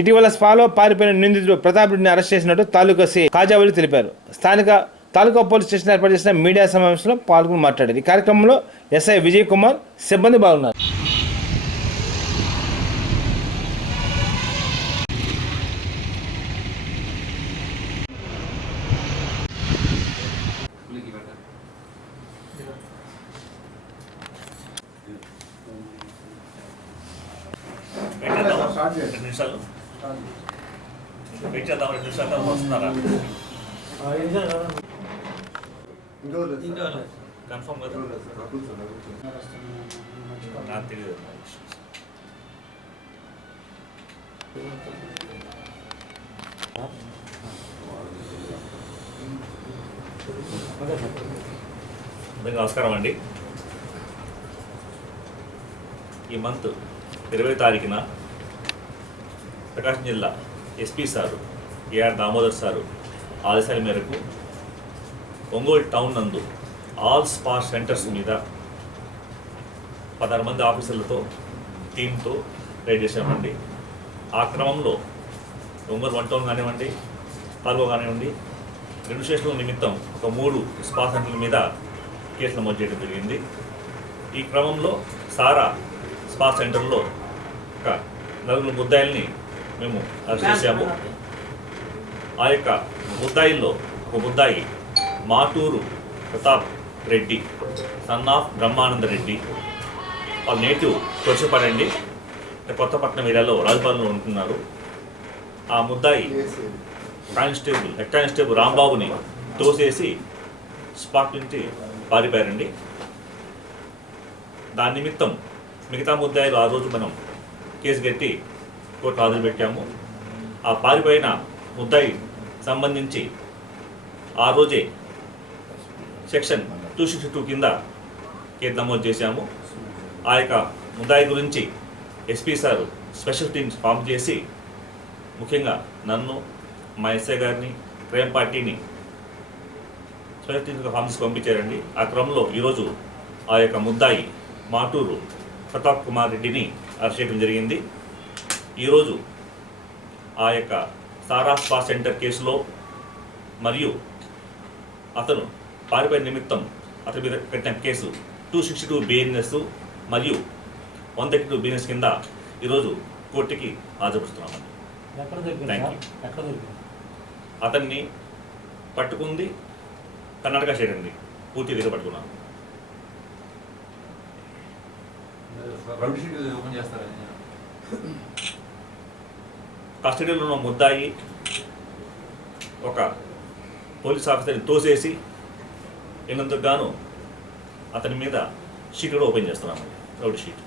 ఇటీవల స్పాలో పారిపోయిన నిందితుడు ప్రతాప్ రెడ్డిని అరెస్ట్ చేసినట్టు తాలూకా సి కాజావలి తెలిపారు. స్థానిక తాలూకా పోలీస్ స్టేషన్ ఏర్పాటు చేసిన మీడియా సమావేశంలో పాల్గొని మాట్లాడారు. ఈ కార్యక్రమంలో ఎస్ఐ విజయ్ కుమార్ సిబ్బంది బాగున్నారు. నిమిషాలు. వెయిట్ చేద్దాం రెండు నిమిషాలు తర్వాత వస్తున్నారా కన్ఫర్మ్ కదా? నాకు తెలియదు. నమస్కారం అండి. ఈ మంత్ ఇరవై తారీఖున ప్రకాశం జిల్లా SP sir AR Damodar sir ఆదేశాల మేరకు ఒంగోలు టౌన్ నందు ఆల్ స్పా సెంటర్స్ మీద పదహారు మంది ఆఫీసర్లతో టీంతో రైడ్ చేసామండి ఆ క్రమంలో ఒంగోలు వన్ టౌన్ కానివ్వండి పాల్గో కానివ్వండి రెండు స్టేషన్ల నిమిత్తం ఒక మూడు స్పా సెంటర్ల మీద కేసు నమోదు చేయడం జరిగింది. ఈ క్రమంలో సారా స్పా సెంటర్లో ఒక నలుగురు ముద్దాయిల్ని మేము అరెస్ట్ చేశాము ఆ యొక్క ముద్దాయిల్లో ఒక ముద్దాయి మాటూరు ప్రతాప్ రెడ్డి సన్ ఆఫ్ బ్రహ్మానంద రెడ్డి వాళ్ళ నేటివ్ కొరసపాడండి కొత్తపట్నం ఏరియాలో రాజభవన్లో ఉంటున్నారు. ఆ ముద్దాయి కానిస్టేబుల్ హెడ్ కానిస్టేబుల్ రాంబాబుని తోసేసి స్పాట్ నుంచి పారిపోయారండి. దాని నిమిత్తం మిగతా ముద్దాయిలు ఆ రోజు మనం కేసు కట్టి కోర్టు హాజరు పెట్టాము. ఆ పారిపోయిన ముద్దాయి సంబంధించి ఆ రోజే సెక్షన్ టూ సిక్స్టీ టూ కింద కేసు నమోదు చేశాము. ఆ యొక్క ముద్దాయి గురించి SP sir special teams form చేసి ముఖ్యంగా నన్ను మా ఎస్ఐ గారిని ప్రేమ్ పార్టీని స్పెషల్ టీమ్స్గా ఫామ్ చేసి పంపించారండి. ఆ క్రమంలో ఈరోజు ఆ యొక్క ముద్దాయి మాటూరు ప్రతాప్ కుమార్ రెడ్డిని అరెస్ట్ చేయడం జరిగింది. ఈరోజు ఆ యొక్క సారా స్పా సెంటర్ కేసులో మరియు అతను పారిపోయిన నిమిత్తం అతని మీద కట్టిన case two sixty two BNS మరియు వన్ థర్టీ టూ బిఎన్ఎస్ కింద ఈరోజు కోర్టుకి హాజరుపరుస్తున్నామండి ఎక్కడ దొరికింది Thank సార్? ఎక్కడ దొరికింది? అతన్ని పట్టుకుంది కర్ణాటక స్టేట్ అండి పూర్తి దగ్గర పట్టుకున్నాను. రౌడీ షీట్ ఓపెన్ చేస్తారా? కస్టడీలో ఉన్న ముద్దాయి ఒక పోలీస్ ఆఫీసర్ని తోసేసి వెళ్ళినందుకు గాను అతని మీద షీట్ కూడా ఓపెన్ చేస్తున్నామండి రౌడ్ షీట్.